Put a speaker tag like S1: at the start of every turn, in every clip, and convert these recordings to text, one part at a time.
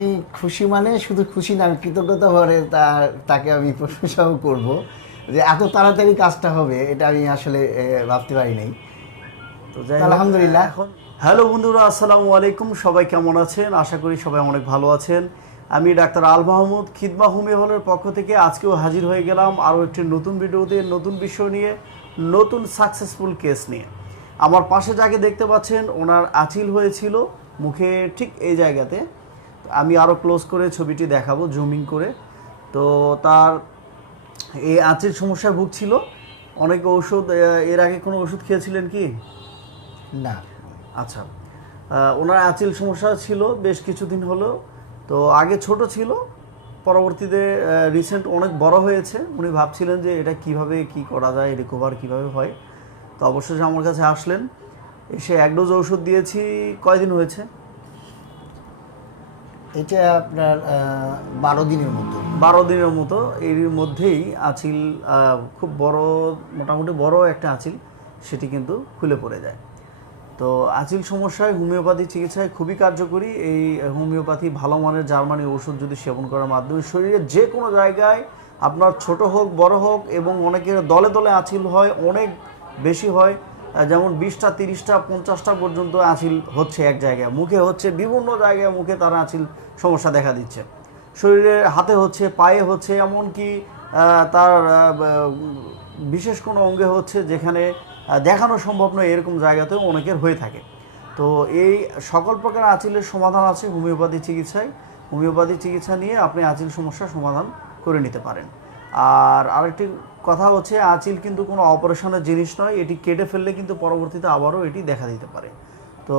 S1: আমি খুশি মানে শুধু খুশি না আমি কৃতজ্ঞতা ভরে তার তাকে আমি প্রশংসাও করব যে এত তাড়াতাড়ি কাজটা হবে এটা আমি আসলে ভাবতে পারি নাই।
S2: তো যাই
S1: আলহামদুলিল্লাহ।
S2: এখন হ্যালো বন্ধুরা আসসালামু আলাইকুম সবাই কেমন আছেন? আশা করি সবাই অনেক ভালো আছেন। আমি ডাক্তার আল মাহমুদ খিদমা হোমিও হলের পক্ষ থেকে আজকেও হাজির হয়ে গেলাম আরও একটি নতুন ভিডিওতে নতুন বিষয় নিয়ে নতুন সাকসেসফুল কেস নিয়ে। আমার পাশে যাকে দেখতে পাচ্ছেন ওনার আচিল হয়েছিল মুখে ঠিক এই জায়গাতে। আমি আরও ক্লোজ করে ছবিটি দেখাবো জুমিং করে। তো তার এই আঁচের সমস্যায় ভুগছিল। অনেক ওষুধ এর আগে কোনো ওষুধ খেয়েছিলেন কি?
S1: না।
S2: আচ্ছা ওনার আঁচিল সমস্যা ছিল বেশ কিছুদিন হলো। তো আগে ছোট ছিল পরবর্তীতে রিসেন্ট অনেক বড় হয়েছে। উনি ভাবছিলেন যে এটা কীভাবে কি করা যায় রিকভার কীভাবে হয়। তো অবশেষে আমার কাছে আসলেন। এসে এক ডোজ ওষুধ দিয়েছি কয়দিন হয়েছে?
S1: এটা আপনার বারো দিনের মতো।
S2: বারো দিনের মতো। এর মধ্যেই আহ, খুব বড় মোটামুটি বড় একটা আঁচিল সেটি কিন্তু খুলে পড়ে যায়। তো আঁচিল সমস্যায় হোমিওপ্যাথি চিকিৎসায় খুবই কার্যকরী। এই হোমিওপ্যাথি ভালো মানের জার্মানি ওষুধ যদি সেবন করার মাধ্যমে শরীরের যে কোনো জায়গায় আপনার ছোট হোক বড় হোক এবং অনেকের দলে দলে আঁচিল হয় অনেক বেশি হয় যেমন বিশটা, তিরিশটা, পঞ্চাশটা পর্যন্ত আঁচিল হচ্ছে এক জায়গায়। মুখে হচ্ছে বিভিন্ন জায়গায় মুখে তার আঁচিল সমস্যা দেখা দিচ্ছে। শরীরে, হাতে হচ্ছে, পায়ে হচ্ছে, এমনকি তার বিশেষ কোনো অঙ্গে হচ্ছে যেখানে দেখানো সম্ভব নয় এরকম জায়গাতেও অনেকের হয়ে থাকে। তো এই সকল প্রকার আঁচিলের সমাধান আছে হোমিওপ্যাথি চিকিৎসায়। হোমিওপ্যাথি চিকিৎসা নিয়ে আপনি আঁচিল সমস্যার সমাধান করে নিতে পারেন। আর আরেকটি কথা হচ্ছে আঁচিল কিন্তু কোনো অপারেশনের জিনিস নয় এটি কেটে ফেললে কিন্তু পরবর্তীতে আবারও এটি দেখা দিতে পারে। তো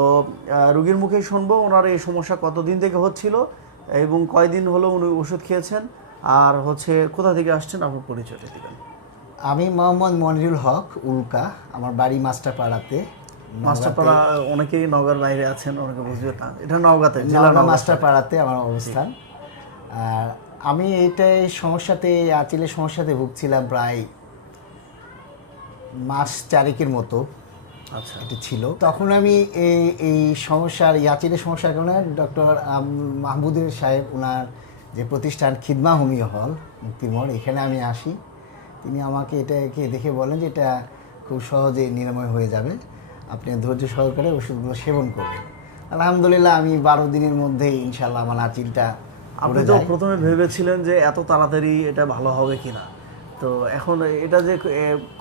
S2: রুগীর মুখেই শুনব ওনার এই সমস্যা কতদিন থেকে হচ্ছিল এবং কয়দিন হলো উনি ওষুধ খেয়েছেন আর হচ্ছে কোথা থেকে আসছেন আপনার পরিচয়টা দিবেন
S1: আমি মোহাম্মদ মনিরুল হক উল্কা আমার বাড়ি মাস্টারপাড়াতে।
S2: মাস্টারপাড়া অনেকেই নগর বাইরে আছেন অনেকে বুঝবে না। এটা নওগাঁতে জেলা
S1: নওগাঁ মাস্টারপাড়াতে আমার অবস্থান। আর আমি এইটাই সমস্যাতে আচিলের সমস্যাতে ভুগছিলাম প্রায় মাস চারেকের মতো।
S2: আচ্ছা।
S1: এটি ছিল। তখন আমি এই এই সমস্যার ইয়াচিলের সমস্যার কারণে ডক্টর মাহমুদুর সাহেব ওনার যে প্রতিষ্ঠান খিদমা হোমিও হল মুক্তিমোড় এখানে আমি আসি। তিনি আমাকে এটাকে দেখে বলেন যে এটা খুব সহজে নিরাময় হয়ে যাবে। আপনি ধৈর্য সহকারে ওষুধগুলো সেবন করবেন। আলহামদুলিল্লাহ আমি বারো দিনের মধ্যেই ইনশাল্লাহ আমার আচিলটা
S2: আপনি তো প্রথমে ভেবেছিলেন যে এত তাড়াতাড়ি এটা ভালো হবে কিনা। তো এখন এটা যে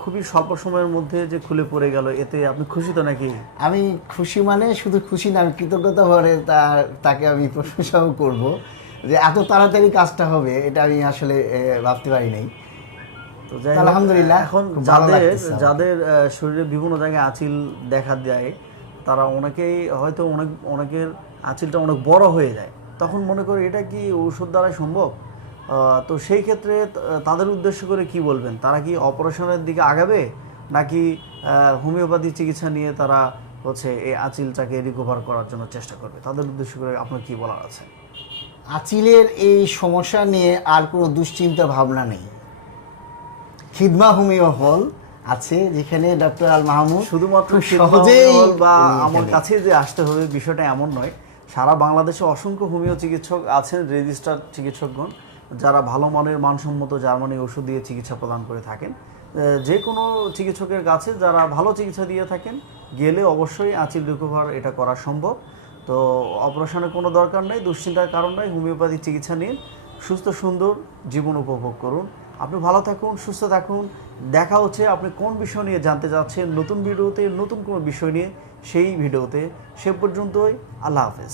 S2: খুবই স্বল্প সময়ের মধ্যে যে খুলে পড়ে গেল এতে আপনি খুশি তো নাকি?
S1: আমি খুশি মানে শুধু খুশি না আমি কৃতজ্ঞতা ভরে তার তাকে আমি প্রশংসাও করব যে এত তাড়াতাড়ি কাজটা হবে এটা আমি আসলে ভাবতে পারি নাই।
S2: তো
S1: আলহামদুলিল্লাহ,
S2: এখন যাদের যাদের শরীরে বিভিন্ন জায়গায় আঁচিল দেখা দেয় তারা অনেকেই হয়তো অনেক অনেকের আঁচিলটা অনেক বড় হয়ে যায়। তখন মনে করি এটা কি ঔষধ দ্বারা সম্ভব? তো সেই ক্ষেত্রে তাদের উদ্দেশ্য করে কি বলবেন? তারা কি অপারেশনের দিকে আগাবে? নাকি হোমিওপ্যাথি চিকিৎসা নিয়ে তারা হচ্ছে এই আঁচিলটাকে রিকভার করার জন্য চেষ্টা করবে? তাদের উদ্দেশ্য করে আপনার কি বলার আছে?
S1: আচিলের এই সমস্যা নিয়ে আর কোনো দুশ্চিন্তা ভাবনা নেই। খিদমা হোমিও হল আছে যেখানে ডক্টর আল মাহমুদ
S2: শুধুমাত্র
S1: সহজেই
S2: বা আমার কাছে যে আসতে হবে বিষয়টা এমন নয়। সারা বাংলাদেশে অসংখ্য হোমিও চিকিৎসক আছেন, রেজিস্টার চিকিৎসকগণ, যারা ভালো মানের মানসম্মত জার্মানি ওষুধ দিয়ে চিকিৎসা প্রদান করে থাকেন। যে কোনো চিকিৎসকের কাছে যারা ভালো চিকিৎসা দিয়ে থাকেন, গেলে অবশ্যই আঁচিল রিকভার এটা করা সম্ভব। তো অপারেশনের কোনো দরকার নেই, দুশ্চিন্তার কারণ নয় হোমিওপ্যাথি চিকিৎসা নিন, সুস্থ, সুন্দর জীবন উপভোগ করুন। আপনি ভালো থাকুন, সুস্থ থাকুন। দেখা হচ্ছে আপনি কোন বিষয় নিয়ে জানতে চাচ্ছেন, নতুন ভিডিওতে, নতুন কোনো বিষয় নিয়ে, সেই ভিডিওতে। সে পর্যন্তই, আল্লাহ হাফেজ।